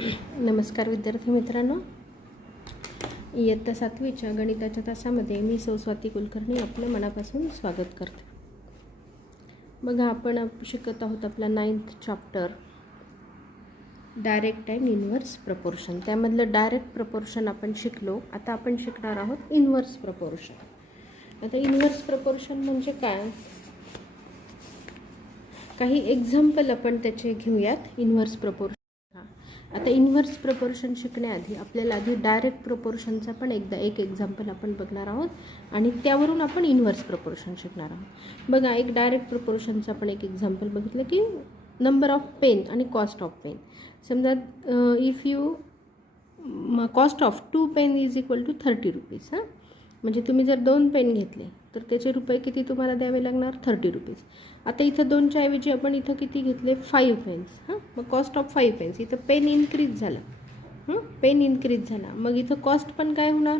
नमस्कार विद्यार्थी मित्रांनो, इयत्ता 7वीच्या गणिताच्या तासामध्ये मी स्वाती कुलकर्णी आपलं मनापासून स्वागत करते. बघा, आपण शिकत आहोत आपला 9th chapter direct time inverse proportion. त्यामधलं डायरेक्ट प्रपोर्शन आपण शिकलो. आता आपण शिकणार आहोत इन्व्हर्स प्रपोर्शन. आता इन्व्हर्स प्रपोर्शन म्हणजे काय, काही एक्झाम्पल आपण त्याचे घेऊयात. इन्व्हर्स प्रपोर्शन, आता इन्व्हर्स प्रपोर्शन शिकण्याआधी आपल्याला आधी डायरेक्ट प्रपोर्शनचा पण एक एक्झाम्पल आपण बघणार आहोत आणि त्यावरून आपण इन्व्हर्स प्रपोर्शन शिकणार आहोत. बघा, एक डायरेक्ट प्रपोर्शनचा पण एक एक्झाम्पल बघितलं की नंबर ऑफ पेन आणि कॉस्ट ऑफ पेन. समजा if you cost of 2 pen is equal to 30 rupees. म्हणजे तुम्ही जर 2 पेन घेतले तर त्याचे रुपये किती तुम्हाला द्यावे लागणार, 30 रुपीज. आता इथं 2च्या ऐवजी आपण इथं किती घेतले, 5 पेन्स. मग कॉस्ट ऑफ 5 पेन्स. इथं पेन इन्क्रीज झालं, पेन इन्क्रीज झाला. मग इथं कॉस्ट पण काय होणार,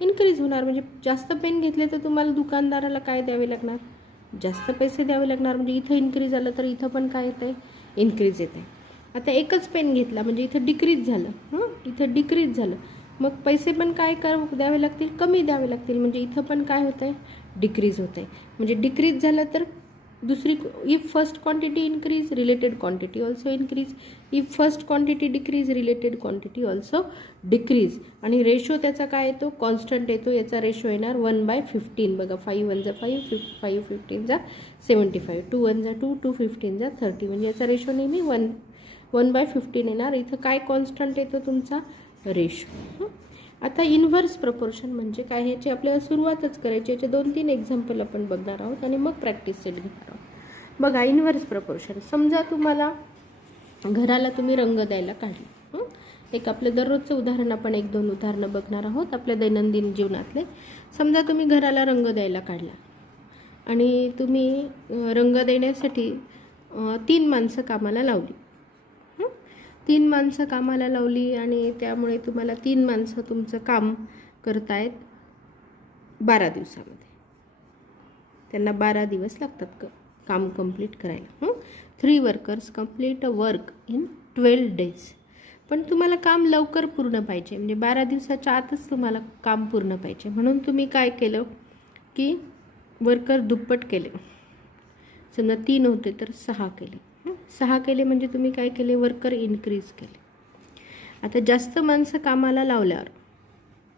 इन्क्रीज होणार. म्हणजे जास्त पेन घेतले तर तुम्हाला दुकानदाराला काय द्यावे लागणार, जास्त पैसे द्यावे लागणार. म्हणजे इथं इन्क्रीज झालं तर इथं पण काय येतं आहे, इन्क्रीज येत आहे. आता एकच पेन घेतला म्हणजे इथं डिक्रीज झालं, इथं डिक्रीज झालं. मग पैसे पण काय द्यावे लागतील, कमी द्यावे लागतील. म्हणजे इथं पण काय होतं आहे, डिक्रीज होतं आहे. म्हणजे डिक्रीज झालं तर दुसरी, if first quantity increase related quantity also increase, if first quantity decrease related quantity also decrease. आणि रेशो त्याचा काय येतो, कॉन्स्टंट येतो. याचा रेशो येणार 1/15. बघा, 5 1 जा 5, 5 15 जा 75, 2 1 जा 2, 2 15 जा 30. म्हणजे याचा रेशो नेहमी 1/15 येणार. इथं काय कॉन्स्टंट येतो तुमचा, रेशो. आता इन्व्हर्स प्रपोर्शन म्हणजे काय, ह्याची आपल्याला सुरुवातच करायची. याचे 2-3 एक्झाम्पल आपण बघणार आहोत आणि मग प्रॅक्टिस सेट घेणार आहोत. बघा, इन्व्हर्स प्रपोर्शन. समजा तुम्हाला घराला तुम्ही रंग द्यायला काढले. एक आपलं दररोजचं उदाहरण, आपण 1-2 उदाहरणं बघणार आहोत आपल्या दैनंदिन जीवनातले. समजा तुम्ही घराला रंग द्यायला काढला आणि तुम्ही रंग देण्यासाठी 3 माणसं कामाला लावली. 3 माणसं कामाला लावली आणि त्यामुळे तुम्हाला 3 माणसं तुमचं काम करतायत 12 दिवसामध्ये. त्यांना 12 दिवस लागतात काम कंप्लीट करायला. 3 workers complete a work in 12 days. पण तुम्हाला काम लवकर पूर्ण पाहिजे, म्हणजे 12 दिवसाच्या आतच तुम्हाला काम पूर्ण पाहिजे. म्हणून तुम्ही काय केलं की वर्कर दुप्पट केले. समजा 3 होते तर 6 केले. 6 केले म्हणजे तुम्ही काय केले, वर्कर इन्क्रीज केले. आता जास्त माणसं कामाला लावल्यावर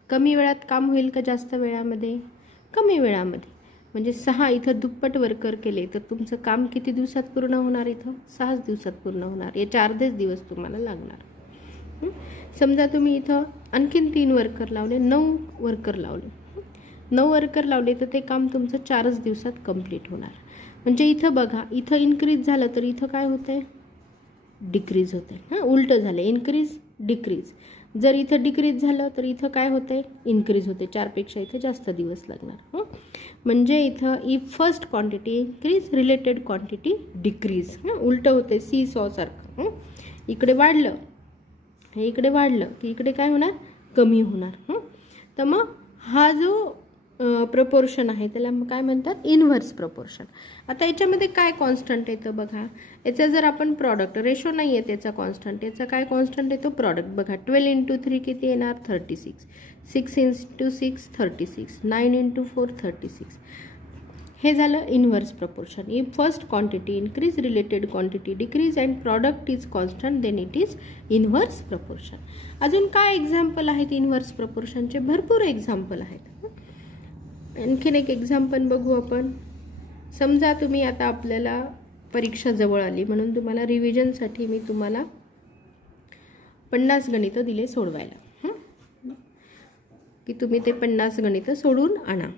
कमी वेळात काम होईल का जास्त वेळामध्ये, कमी वेळामध्ये. म्हणजे 6 इथं दुप्पट वर्कर केले तर तुमचं काम किती दिवसात पूर्ण होणार, इथं 6 दिवसात पूर्ण होणार. याचे अर्धेच दिवस तुम्हाला लागणार. समजा तुम्ही इथं आणखीन 3 वर्कर लावले, 9 वर्कर लावले. 9 वर्कर लावले तर ते काम तुमचं 4च दिवसात कंप्लीट होणार. म्हणजे इथं बघा, इथं इन्क्रीज झालं तर इथं काय होतं आहे, डिक्रीज होतं आहे. उलटं झालं, इन्क्रीज डिक्रीज. जर इथं डिक्रीज झालं तर इथं काय होतं आहे, इन्क्रीज होते. 4पेक्षा इथं जास्त दिवस लागणार. म्हणजे इथं if first quantity increase related quantity decrease. उलटं होतं, सी सॉ सारखं. इकडे वाढलं, हे इकडे वाढलं की इकडे काय होणार, कमी होणार. तर मग हा जो प्रपोर्शन आहे त्याला काय म्हणतात, इन्व्हर्स प्रपोर्शन. आता याच्यामध्ये काय कॉन्स्टंट येतं बघा, याचा जर आपण प्रॉडक्ट, रेशो नाही आहे त्याचा कॉन्स्टंट, याचा काय कॉन्स्टंट येतो, प्रॉडक्ट. बघा, 12 × 3 किती येणार, 36. 6 × 6 36, 9 × 4 36. हे झालं inverse proportion. If first quantity increase related quantity decrease and product is constant then it is inverse proportion. अजून काय एक्झाम्पल आहेत इन्व्हर्स प्रपोर्शनचे, भरपूर एक्झाम्पल आहेत. आणखीन एक एक्झाम्पल बघू आपण. समजा तुम्ही आता, आपल्याला परीक्षा जवळ आली म्हणून तुम्हाला रिव्हिजनसाठी मी तुम्हाला 50 गणितं दिले सोडवायला, की तुम्ही ते 50 गणितं सोडून आणा.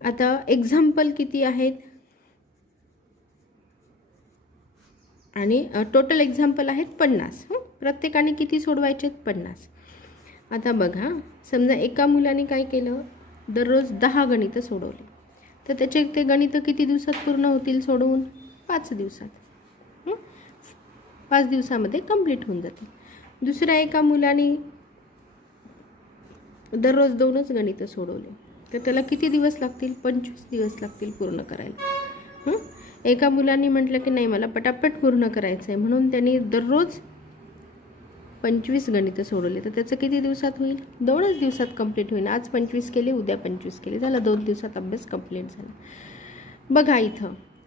आता एक्झाम्पल किती आहेत आणि टोटल एक्झाम्पल आहेत 50. प्रत्येकाने किती सोडवायचे, 50. आता बघा, समजा एका मुलाने काय केलं, दररोज 10 गणितं सोडवली तर त्याचे ते गणितं किती दिवसात पूर्ण होतील सोडवून, 5 दिवसात. 5 दिवसामध्ये कंप्लीट होऊन जातील. दुसऱ्या एका मुलाने दररोज 2च गणितं सोडवली तर त्याला किती दिवस लागतील, 25 दिवस लागतील पूर्ण करायला. एका मुलाने म्हटलं की नाही, मला पटापट पूर्ण करायचं आहे, म्हणून त्यांनी दररोज 25 गणितं सोडवले तर त्याचं किती दिवसात होईल? 2च दिवसात कंप्लीट होईल. आज 25 केले, उद्या 25 केले, झालं 2 दिवसात अभ्यास कंप्लीट झाला. बघा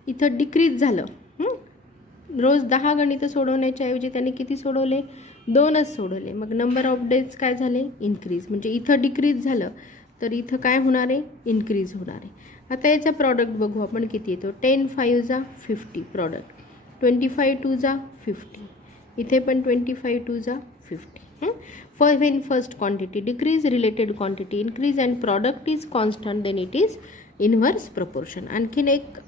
इथं डिक्रीज झालं. रोज 10 गणितं सोडवण्याच्या ऐवजी त्यांनी किती सोडवले? 2च सोडवले. मग नंबर ऑफ डेज काय झाले? इन्क्रीज. म्हणजे इथं डिक्रीज झालं तर इथं काय होणार आहे? इन्क्रीज होणार आहे. आता याचा प्रॉडक्ट बघू आपण किती येतो. 10 5 जा 50 प्रॉडक्ट, 25 2 जा 50, इथे पण 25 2 जा 50. when first quantity decrease, related quantity increase and product is constant, then it is inverse proportion. आणखीन एक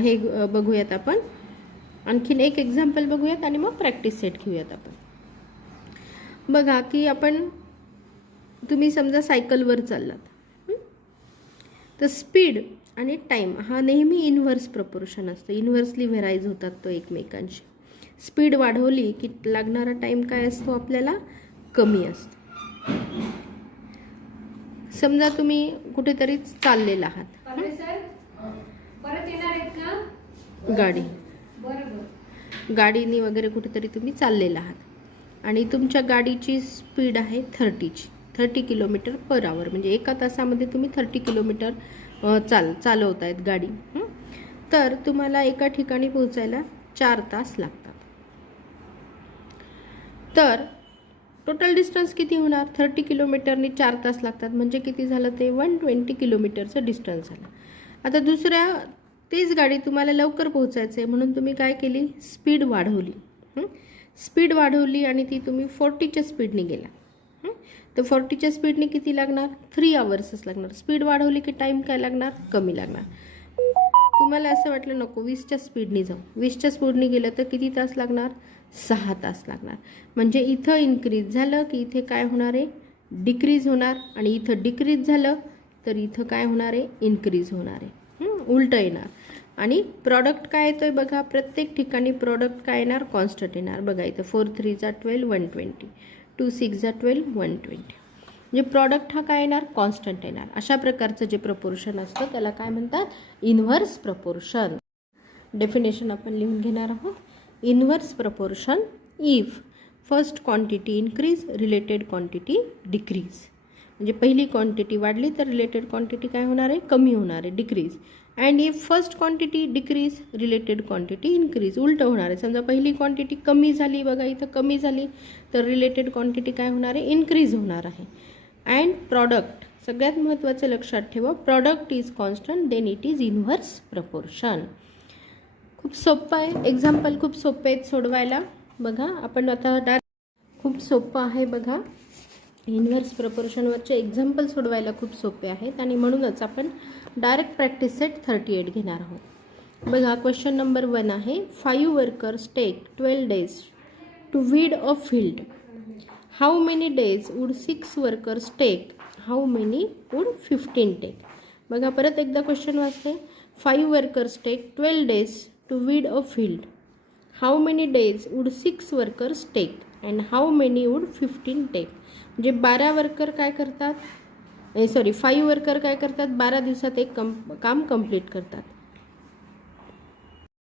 हे बघूयात आपण. आणखीन एक एक्झाम्पल बघूयात आणि मग प्रॅक्टिस सेट घेऊयात आपण. बघा की तुम्ही समजा सायकलवर चाललात तर स्पीड आणि टाईम हा नेहमी इन्व्हर्स प्रपोर्शन असतो. इन्व्हर्सली व्हेराईज होतात तो एकमेकांशी. स्पीड वाढवली की लागणारा टाईम काय असतो आपल्याला? कमी असतो. समजा तुम्ही कुठेतरी चाललेला आहात, गाडीने वगैरे कुठेतरी तुम्ही चाललेला आहात आणि तुमच्या गाडीची स्पीड आहे 30 किलोमीटर पर आवर. म्हणजे एका तासामध्ये तुम्ही 30 किलोमीटर चालवतायत गाडी. तर तुम्हाला एका ठिकाणी पोहोचायला 4 तास लागतात. तर टोटल डिस्टन्स किती होणार? 30 किलोमीटरनी 4 तास लागतात म्हणजे किती झालं ते? 120 किलोमीटरचं डिस्टन्स झालं. आता तेच गाडी तुम्हाला लवकर पोहोचायचं आहे म्हणून तुम्ही काय केली? स्पीड वाढवली. स्पीड वाढवली आणि ती तुम्ही 40च्या स्पीडने गेला. तर 40च्या स्पीडने किती लागणार? 3 आवर्सच लागणार. स्पीड वाढवली की टाईम काय लागणार? कमी लागणार. तुम्हाला असं वाटलं नको 20च्या स्पीडने जाऊ. 20च्या स्पीडने गेलं तर किती तास लागणार? 6 तास लागणार. म्हणजे इथं इन्क्रीज झालं की इथे काय होणार आहे? डिक्रीज होणार. आणि इथं डिक्रीज झालं तर इथं काय होणार आहे? इन्क्रीज होणार आहे. उलटं येणार. आणि प्रॉडक्ट काय येतोय बघा, प्रत्येक ठिकाणी प्रॉडक्ट काय येणार? कॉन्स्टंट येणार. बघा इथं 4 3 जा 12 120, 2 6 जा 12 120. म्हणजे प्रॉडक्ट हा काय येणार? कॉन्स्टंट येणार. अशा प्रकारचं जे प्रपोर्शन असतं त्याला काय म्हणतात? Inverse proportion. डेफिनेशन आपण लिहून घेणार आहोत. Inverse proportion if first quantity increase, related quantity decrease. म्हणजे पहिली क्वांटिटी वाढली तर रिलेटेड क्वांटिटी काय होणार आहे? कमी होणार आहे, decrease. And if first quantity decrease, related quantity increase. उलटं होणार आहे. समजा पहिली क्वांटिटी कमी झाली, बघा इथं कमी झाली तर रिलेटेड क्वांटिटी काय होणार आहे? इन्क्रीज होणार आहे. अँड प्रॉडक्ट, सगळ्यात महत्त्वाचं लक्षात ठेवा, product is constant then it is inverse proportion. खूप सोपं आहे. एक्झाम्पल खूप सोपे आहेत सोडवायला. बघा आपण आता खूप सोपं आहे. बघा इन्व्हर्स प्रपोर्शनवरचे एक्झाम्पल सोडवायला खूप सोपे आहेत आणि म्हणूनच आपण डायरेक्ट प्रॅक्टिस सेट 38 घेणार आहोत. बघा क्वेश्चन नंबर 1 आहे. 5 workers take 12 days to weed a field. How many days would 6 workers take? How many would 15 take? बघा परत एकदा क्वेश्चन वाचते. 5 workers take 12 days to weed a field. How many days would 6 workers take and how many would 15 take? म्हणजे 12 worker काय करतात? 5 worker काय करतात? 12 दिवसात एक काम कंप्लीट करतात.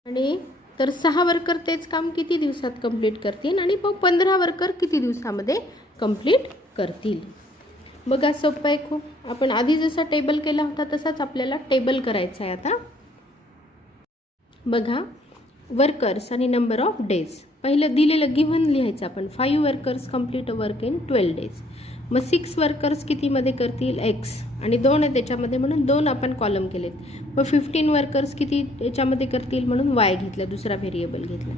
आणि तर 6 वर्कर तेच काम किती दिवसात कंप्लीट करतील आणि मग 15 वर्कर किती दिवसामध्ये कंप्लीट करतील? बघा सोपं आहे खूप. आपण आधी जसा टेबल केला होता तसाच आपल्याला टेबल करायचा आहे आता. बघा वर्कर्स आणि नंबर ऑफ डेज. पहिलं दिलेलं गिव्हन लिहायचं आपण. 5 workers complete a work in 12 days. मग 6 वर्कर्स कितीमध्ये करतील? एक्स आणि 2 आहे त्याच्यामध्ये म्हणून 2 आपण कॉलम केलेत. मग 15 वर्कर्स किती याच्यामध्ये करतील म्हणून वाय घेतलं, दुसरा व्हेरिएबल घेतला.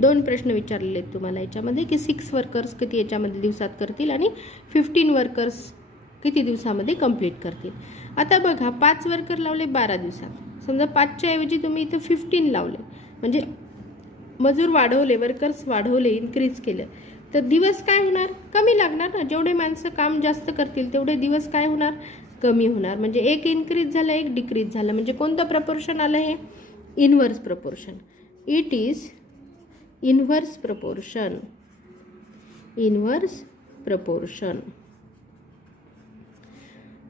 2 प्रश्न विचारलेले आहेत तुम्हाला याच्यामध्ये की 6 वर्कर्स किती याच्यामध्ये दिवसात करतील आणि 15 वर्कर्स किती दिवसामध्ये कंप्लीट करतील. आता बघा 5 वर्कर लावले 12 दिवसात. समजा 5च्या ऐवजी तुम्ही इथं 15 लावले म्हणजे मजूर वाढवले, वर्कर्स वाढवले, इन्क्रीज केलं तर दिवस काय होणार? कमी लागणार ना. जेवढे माणसं काम जास्त करतील तेवढे दिवस काय होणार? कमी होणार. म्हणजे एक इन्क्रीज झालं, एक डिक्रीज झालं. म्हणजे कोणतं प्रपोर्शन आलं हे? Inverse proportion. It is inverse proportion. Inverse proportion.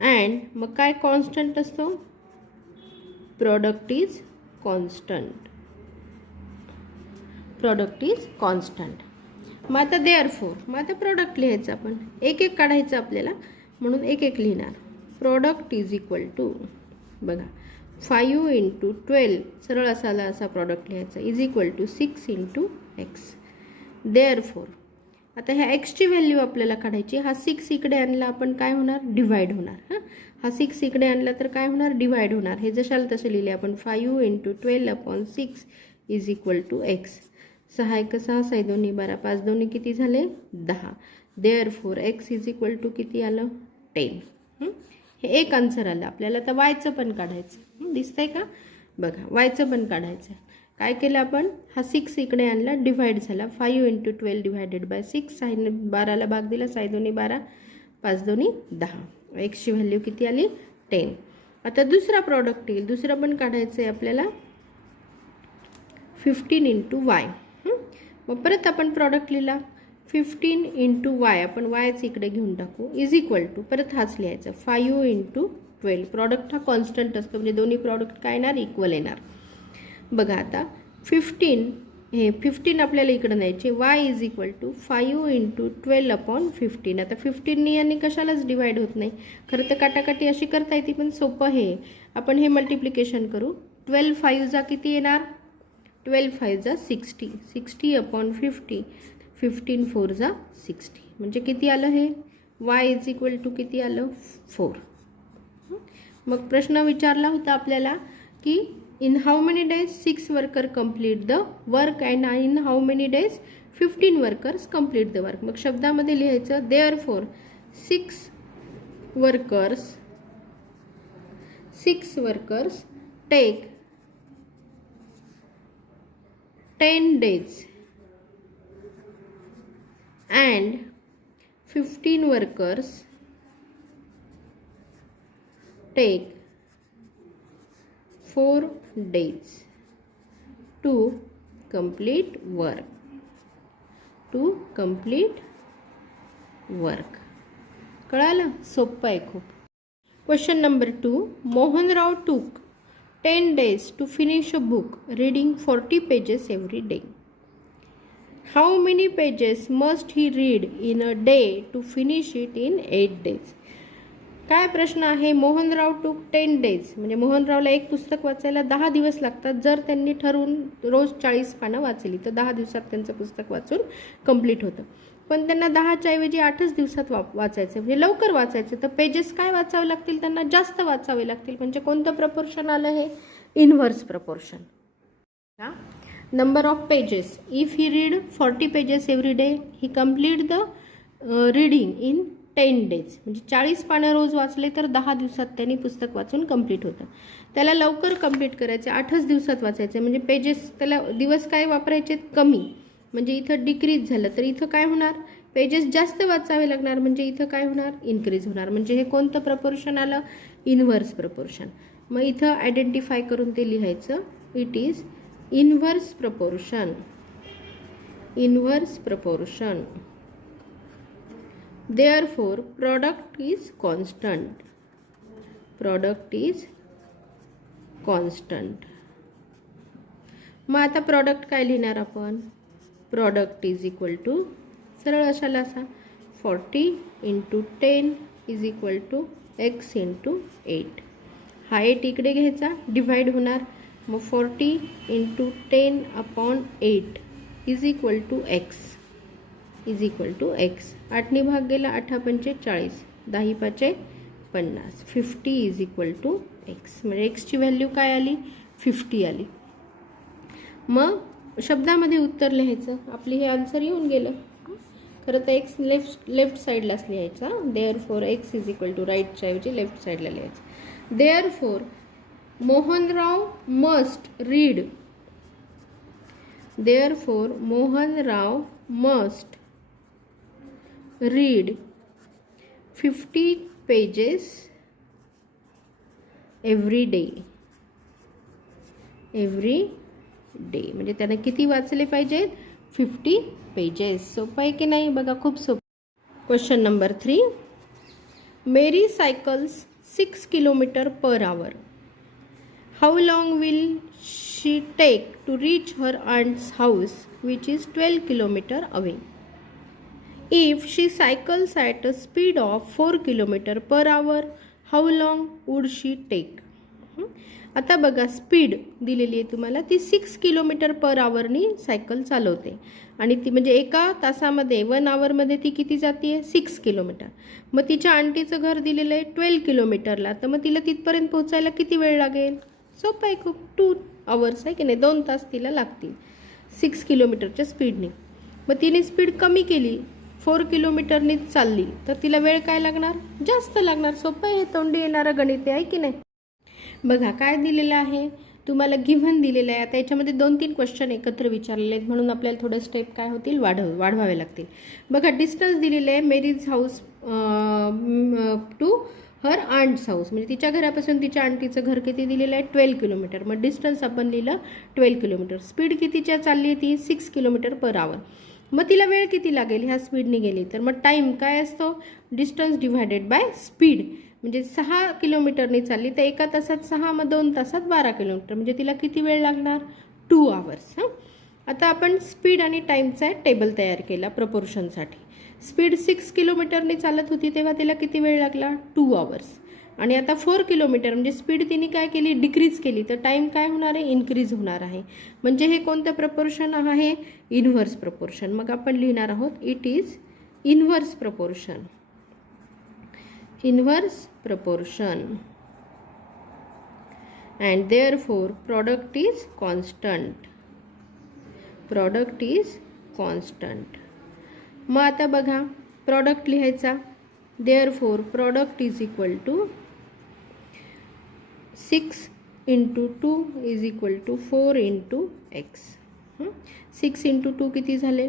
And मग काय कॉन्स्टंट असतो? Product is constant. Product is constant. मग आता देअरफोर, मग आता प्रॉडक्ट लिहायचं आपण, एक एक काढायचं आपल्याला, म्हणून एक एक लिहिणार. प्रॉडक्ट इज इक्वल टू, बघा 5 इंटू 12, सरळ असा प्रॉडक्ट लिहायचा, is equal to 6 into x. Therefore आता ह्या एक्सची व्हॅल्यू आपल्याला काढायची. हा 6 इकडे आणला आपण, काय होणार, डिवाइड होणार. हा 6 इकडे आणला तर काय होणार, डिवाइड होणार. हे जशाला तसे लिहिले आपण, 5 into 12 upon 6 is equal to x. 6 1 6, 6 2 12, 5 2 किती झाले, 10. Therefore x is equal to किती आलं, 10. हे एक आन्सर आलं. आपल्याला तर वायचं पण काढायचं, दिसतंय का, बघा वायचं पण काढायचं. काय केलं आपण, हा 6 इकडे आणला, डिवाइड झाला. 5 इंटू 12 डिवायडेड बाय 6, 6 12ला भाग दिला, 6 2 12, 5 2 10. एक्सची व्हॅल्यू किती आली, 10. आता दुसरा प्रॉडक्ट येईल, दुसरं पण काढायचं आहे आपल्याला, 15 इंटू वाय. मग परत आपण प्रॉडक्ट लिहिला, 15 इंटू वाय, आपण वायच इकडे घेऊन टाकू, इज इक्वल टू, परत हाच लिहायचा, 5 इंटू 12. प्रॉडक्ट हा कॉन्स्टंट असतो, म्हणजे दोन्ही प्रॉडक्ट काय येणार, इक्वल येणार. बघा आता 15 आपल्याला इकडं न्यायचे, y is equal to 5 into 12 upon 15. आता 15 यांनी कशालाच डिवाइड होत नाही, खरं तर काटाकाटी अशी करता येते, पण सोपं हे, आपण हे मल्टिप्लिकेशन करू. 12 5 जा किती येणार, 12 5 जा 60, 60 अपॉन 50, 15 4 जा 60, म्हणजे किती आलं हे, वाय इज इक्वल टू किती आलं, 4. मग प्रश्न विचारला होता आपल्याला की in how many days 6 workers complete the work and in how many days 15 workers complete the work. मग शब्दामध्ये लिहायचं, therefore 6 workers take 10 days and 15 workers take 4 days to complete work. कळालं, सोपं आहे खूप. Question number 2, Mohanrao took 10 days to finish a book reading 40 pages every day. How many pages must he read in a day to finish it in 8 days? काय प्रश्न आहे, मोहनराव टूक 10 days, म्हणजे मोहनरावला एक पुस्तक वाचायला 10 दिवस लागतात. जर त्यांनी ठरवून रोज 40 पानं वाचली तर 10 दिवसात त्यांचं पुस्तक वाचून कंप्लीट होतं. पण त्यांना 10च्या ऐवजी 8च दिवसात वाचायचं, म्हणजे लवकर वाचायचं, तर पेजेस काय वाचावे लागतील, त्यांना जास्त वाचावे लागतील. म्हणजे कोणतं प्रपोर्शन आलं हे, inverse proportion. Number of pages, if he read 40 pages every day, he complete the reading in 10 days, म्हणजे 40 पानं रोज वाचले तर 10 दिवसात त्यांनी पुस्तक वाचून कंप्लीट होतं. त्याला लवकर कंप्लीट करायचे, 8च दिवसात वाचायचे, म्हणजे पेजेस त्याला दिवस काय वापरायचे, कमी, म्हणजे इथं डिक्रीज झालं तर इथं काय होणार, पेजेस जास्त वाचावे लागणार, म्हणजे इथं काय होणार, इन्क्रीज होणार. म्हणजे हे कोणतं प्रपोर्शन आलं, इन्व्हर्स प्रपोर्शन. मग इथं आयडेंटिफाय करून ते लिहायचं, it is inverse proportion. Therefore product is constant. मग आता प्रॉडक्ट काय लिहिणार आपण, प्रॉडक्ट इज इक्वल टू, सरळ अशाला असा 40 into 10 is equal to x into 8. हा 8 इकडे घ्यायचा, डिवाइड होणार. मग 40 into 10 upon 8 is equal to x, 8नी भाग गेला, 8 पंचे 40, 10 पाचे 50, 50 इज इक्वल टू एक्स. म्हणजे एक्सची व्हॅल्यू काय आली, 50 आली. मग शब्दामध्ये उत्तर लिहायचं, आपली हे आन्सर येऊन गेलं. खरं तर एक्स लेफ्ट साईडलाच लिहायचा. Therefore x is equal to, राईटच्या ऐवजी लेफ्ट साईडला लिहायचं. Therefore Mohanrao must read, read 50 pages every day. म्हणजे त्याने किती वाचले पाहिजेत, 50 पेजेस. सोपं आहे की नाही, बघा खूप सोपं. Question number 3, Mary cycles 6 kilometers per hour. How long will she take to reach her aunt's house which is 12 kilometers away? If she cycles at a speed of 4 kilometre per hour how long would she take. आता बघा speed दिलेली आहे तुम्हाला, ती 6 kilometre पर आवरनी cycle चालवते आणि ती म्हणजे एका तासामध्ये 1 आवरमध्ये ती किती जाते आहे 6 किलोमीटर. मग तिच्या आंटीचं घर दिलेलं आहे 12 किलोमीटरला, तर मग तिला तिथपर्यंत पोहोचायला किती वेळ लागेल. सोपं आहे खूप, 2 आवर्स आहे की नाही, 2 तास तिला लागतील 6 किलोमीटरच्या स्पीडने. मग तिने स्पीड कमी केली, 4 किलोमीटरनी चालली, तर तिला वेळ काय लागणार, जास्त लागणार. सोपं आहे, हे तोंडी येणारं गणित आहे की नाही. बघा काय दिलेलं आहे तुम्हाला, गिव्हन दिलेलं आहे. आता याच्यामध्ये 2-3 क्वेश्चन एकत्र विचारलेले आहेत, म्हणून आपल्याला थोडं स्टेप काय होतील वाढवावे लागतील. बघा डिस्टन्स दिलेलं आहे Mary's house to her aunt's house, म्हणजे तिच्या घरापासून तिच्या आंटीचं घर किती दिलेलं आहे 12 किलोमीटर. मग डिस्टन्स आपण लिहिलं 12 किलोमीटर. स्पीड कितीच्या चालली आहे ती 6 किलोमीटर पर आवर. मग तिला वेळ किती लागेल ह्या स्पीडने गेली तर. मग टाईम काय असतो, डिस्टन्स डिव्हायडेड बाय स्पीड. म्हणजे 6 किलोमीटरने चालली तर एका तासात 6, मग 2 तासात 12 किलोमीटर, म्हणजे तिला किती वेळ लागणार 2 आवर्स. आता आपण स्पीड आणि टाईमचा टेबल तयार केला प्रपोर्शनसाठी. स्पीड 6 किलोमीटरने चालत होती तेव्हा तिला किती वेळ लागला 2 आवर्स. आणि आता 4 किलोमीटर म्हणजे स्पीड तिने काय केली डिक्रीज केली, तर टाईम काय होणार आहे इन्क्रीज होणार आहे. म्हणजे हे कोणतं प्रपोर्शन आहे इन्व्हर्स प्रपोर्शन. मग आपण लिहिणार आहोत it is inverse proportion. Inverse proportion and therefore product is constant. Product is constant. मग आता बघा प्रॉडक्ट लिहायचा, therefore product is equal to 6 into 2 is equal to 4 into x. 6 into 2 किती झाले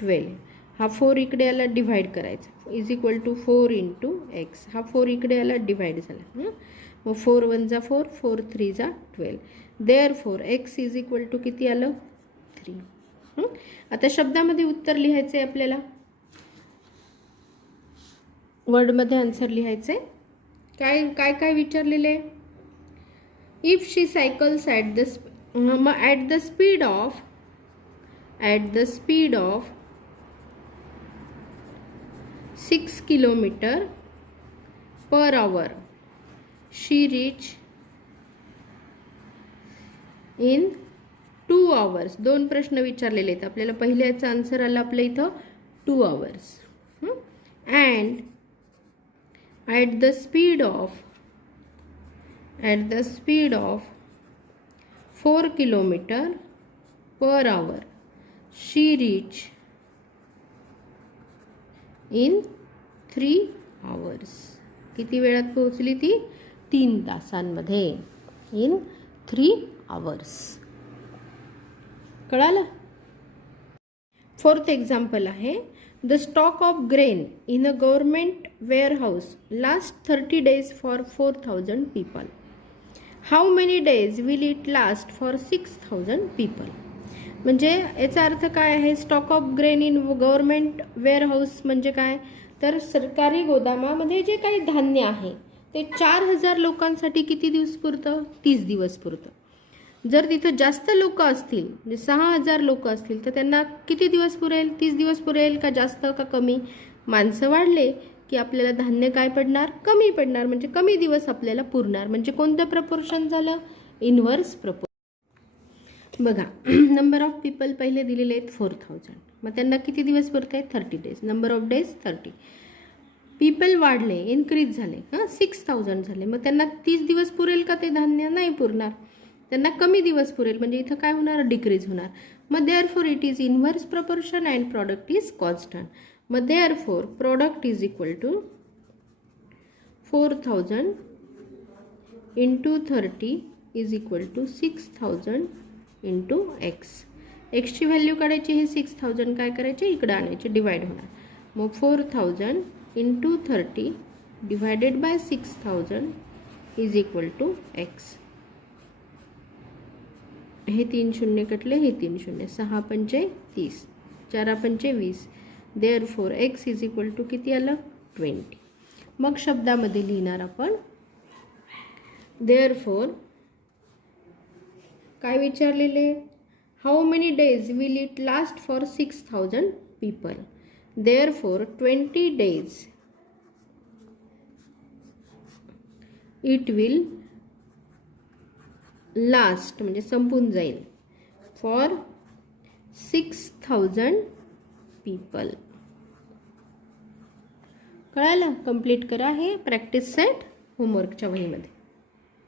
12. हा 4 इकडे याला डिव्हाइड करायचा, is equal to 4 into x. हा 4 इकडे याला डिव्हाइड झाला. मग 4 1 जा 4, 4 3 जा 12. Therefore X is equal to किती आलं 3. आता शब्दामध्ये उत्तर लिहायचं आहे आपल्याला, वर्डमध्ये आन्सर लिहायचं आहे. काय काय काय विचारलेलं आहे, if she cycles at the speed of 6 kilometre per our she reach in 2 hours. 2 प्रश्न विचारलेले आहेत आपल्याला. पहिल्याचा आन्सर आला आपल्या इथं 2 hours. And at the speed of 4 kilometre per our she reach in 3 hours. किती वेळात पोहोचली ती 3 तासांमध्ये. In 3 hours. कळालं. 4th एक्झाम्पल आहे, the stock of grain in a government warehouse last 30 days for 4,000 people. How many days will it last for 6,000 people. म्हणजे याचा अर्थ काय आहे, stock of grain in government warehouse म्हणजे काय, तर सरकारी गोदामामध्ये जे काही धान्य आहे ते 4,000 लोकांसाठी किती दिवस पुरतं 30 दिवस पुरतं. जर तिथं जास्त लोक असतील म्हणजे 6,000 लोक असतील तर त्यांना किती दिवस पुरेल 30 दिवस पुरेल का जास्त का कमी. माणसं वाढले की आपल्याला धान्य काय पडणार कमी पडणार, म्हणजे कमी दिवस आपल्याला पुरणार. म्हणजे कोणतं प्रपोर्शन झालं इन्व्हर्स प्रपोर्शन. बघा नंबर ऑफ पीपल पहिले दिलेले आहेत 4,000, मग त्यांना किती दिवस पुरत आहेत 30 days. Number of days 30. People वाढले इन्क्रीज झाले 6,000 झाले, मग त्यांना 30 दिवस पुरेल का ते धान्य नाही पुरणार, त्यांना कमी दिवस पुरेल. म्हणजे इथं काय होणार डिक्रीज होणार. मग therefore it is inverse proportion and product is constant. मग therefore product is equal to 4,000 into 30 is equal to 6,000 into x. एक्सची व्हॅल्यू काढायची, हे 6,000 काय करायचे इकडे आणायचे डिवाइड होणार. मग 4,000 into 30 divided by 6,000 is equal to X. हे 3 शून्य कटले, हे 3 शून्य, 6 पंचे 30, 4 पंचे 20. Therefore X is equal to किती आलं 20. मग शब्दामध्ये लिहिणार आपण, देअरफॉर काय विचारलेले, how many days will it last for 6,000 people. Therefore 20 days it will last म्हणजे संपून जाईल फॉर 6000 पीपल. कळालं? कंप्लीट करा हे प्रॅक्टिस सेट होमवर्कच्या वहीमध्ये.